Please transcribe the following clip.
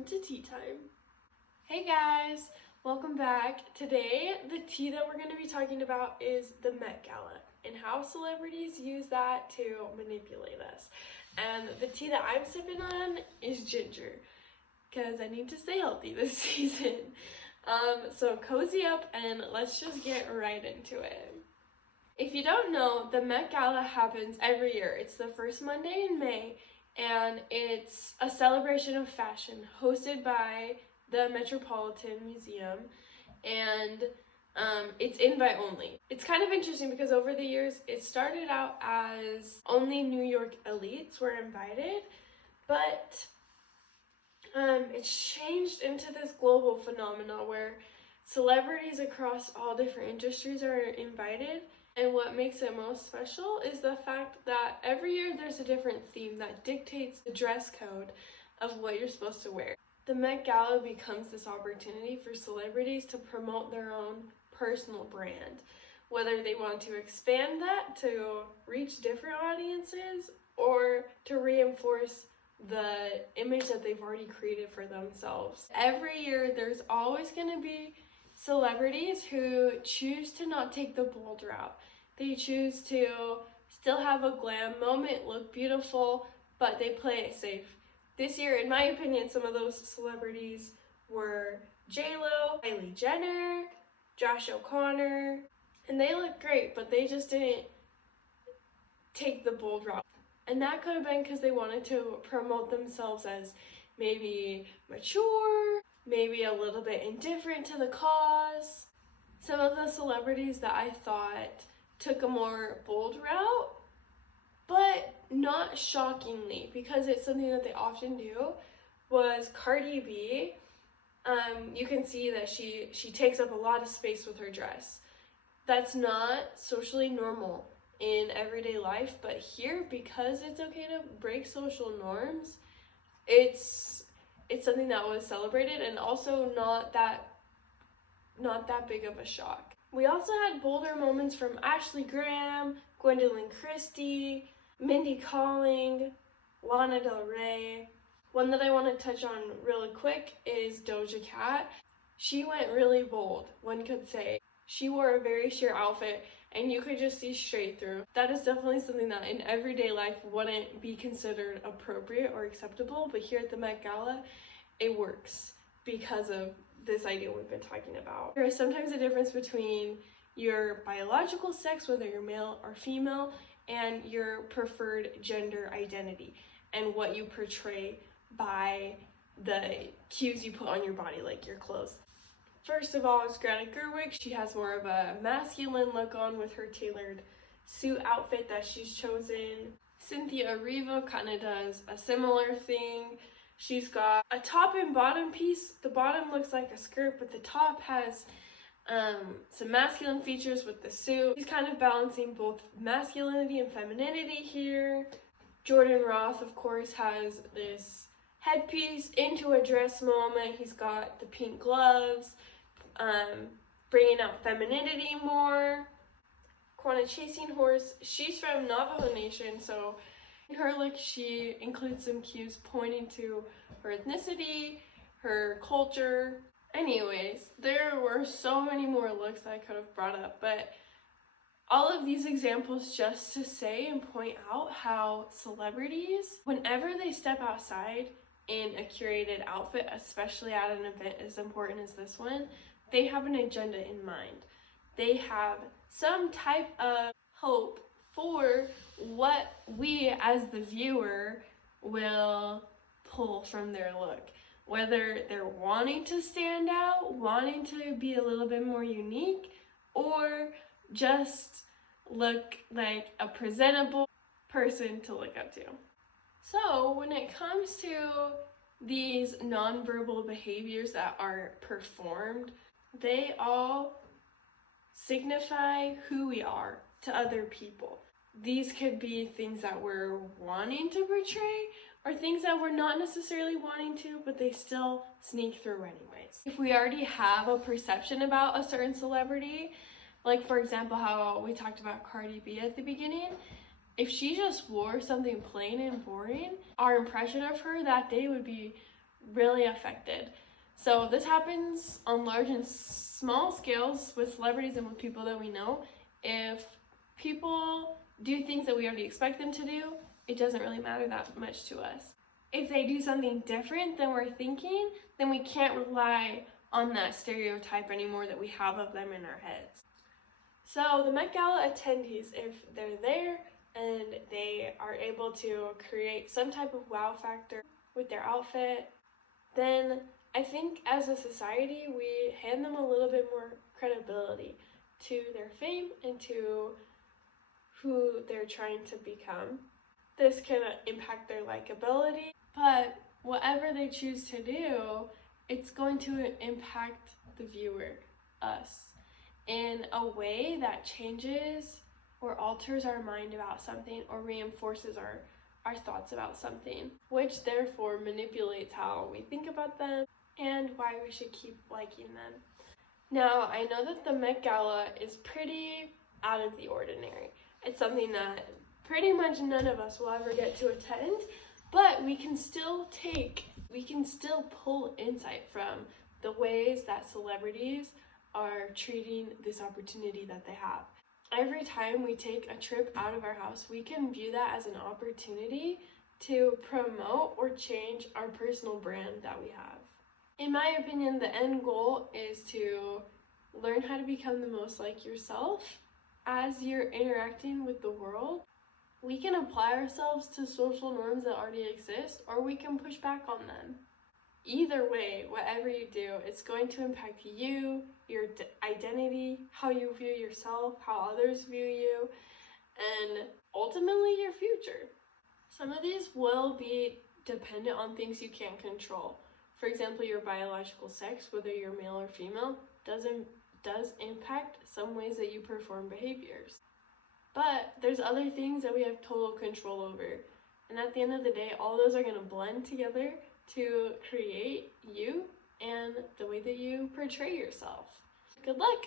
welcome to tea time. Hey guys, welcome back. Today, the tea that we're going to be talking about is the Met Gala and how celebrities use that to manipulate us. And the tea that I'm sipping on is ginger because I need to stay healthy this season. So cozy up and let's just get right into it. If you don't know, the Met Gala happens every year. It's the first Monday in May, and it's a celebration of fashion hosted by the Metropolitan Museum, and it's invite only. It's kind of interesting because over the years, it started out as only New York elites were invited, but it's changed into this global phenomenon where celebrities across all different industries are invited. And what makes it most special is the fact that every year there's a different theme that dictates the dress code of what you're supposed to wear. The Met Gala becomes this opportunity for celebrities to promote their own personal brand, whether they want to expand that to reach different audiences or to reinforce the image that they've already created for themselves. Every year there's always going to be celebrities who choose to not take the bold route. They choose to still have a glam moment, look beautiful, but they play it safe. This year, in my opinion, some of those celebrities were J-Lo, Kylie Jenner, Josh O'Connor, and they look great, but they just didn't take the bold route. And that could have been because they wanted to promote themselves as maybe mature, maybe a little bit indifferent to the cause. Some of the celebrities that I thought took a more bold route, but not shockingly, because it's something that they often do, was Cardi B. You can see that she takes up a lot of space with her dress. That's not socially normal in everyday life, but here, because it's okay to break social norms, it's something that was celebrated and also not that big of a shock. We also had bolder moments from Ashley Graham, Gwendolyn Christie, Mindy Kaling, Lana Del Rey. One that I want to touch on really quick is Doja Cat. She went really bold, one could say. She wore a very sheer outfit and you could just see straight through. That is definitely something that in everyday life wouldn't be considered appropriate or acceptable, but here at the Met Gala, it works because of this idea we've been talking about. There is sometimes a difference between your biological sex, whether you're male or female, and your preferred gender identity and what you portray by the cues you put on your body, like your clothes. First of all, is Greta Gerwig. She has more of a masculine look on with her tailored suit outfit that she's chosen. Cynthia Erivo kind of does a similar thing. She's got a top and bottom piece. The bottom looks like a skirt, but the top has some masculine features with the suit. She's kind of balancing both masculinity and femininity here. Jordan Roth, of course, has this headpiece into a dress moment. He's got the pink gloves, bringing out femininity more. Quanah Chasing Horse, she's from Navajo Nation, so in her look she includes some cues pointing to her ethnicity, her culture. Anyways, there were so many more looks that I could have brought up, but all of these examples just to say and point out how celebrities, whenever they step outside in a curated outfit, especially at an event as important as this one, they have an agenda in mind. They have some type of hope for what we as the viewer will pull from their look. Whether they're wanting to stand out, wanting to be a little bit more unique, or just look like a presentable person to look up to. So when it comes to these nonverbal behaviors that are performed, they all signify who we are to other people. These could be things that we're wanting to portray or things that we're not necessarily wanting to, but they still sneak through anyways. If we already have a perception about a certain celebrity, like for example how we talked about Cardi B at the beginning, if she just wore something plain and boring, our impression of her that day would be really affected. So this happens on large and small scales with celebrities and with people that we know. If people do things that we already expect them to do, it doesn't really matter that much to us. If they do something different than we're thinking, then we can't rely on that stereotype anymore that we have of them in our heads. So the Met Gala attendees, if they're there and they are able to create some type of wow factor with their outfit, then I think as a society we hand them a little bit more credibility to their fame and to who they're trying to become. This can impact their likability, but whatever they choose to do, it's going to impact the viewer, us, in a way that changes or alters our mind about something or reinforces our thoughts about something, which therefore manipulates how we think about them and why we should keep liking them. Now, I know that the Met Gala is pretty out of the ordinary. It's something that pretty much none of us will ever get to attend, but we can still pull insight from the ways that celebrities are treating this opportunity that they have. Every time we take a trip out of our house, we can view that as an opportunity to promote or change our personal brand that we have. In my opinion, the end goal is to learn how to become the most like yourself as you're interacting with the world. We can apply ourselves to social norms that already exist, or we can push back on them. Either way, whatever you do, it's going to impact you, your identity, how you view yourself, how others view you, and ultimately your future. Some of these will be dependent on things you can't control. For example, your biological sex, whether you're male or female, does impact some ways that you perform behaviors. But there's other things that we have total control over. And at the end of the day, all those are going to blend together to create you and the way that you portray yourself. Good luck!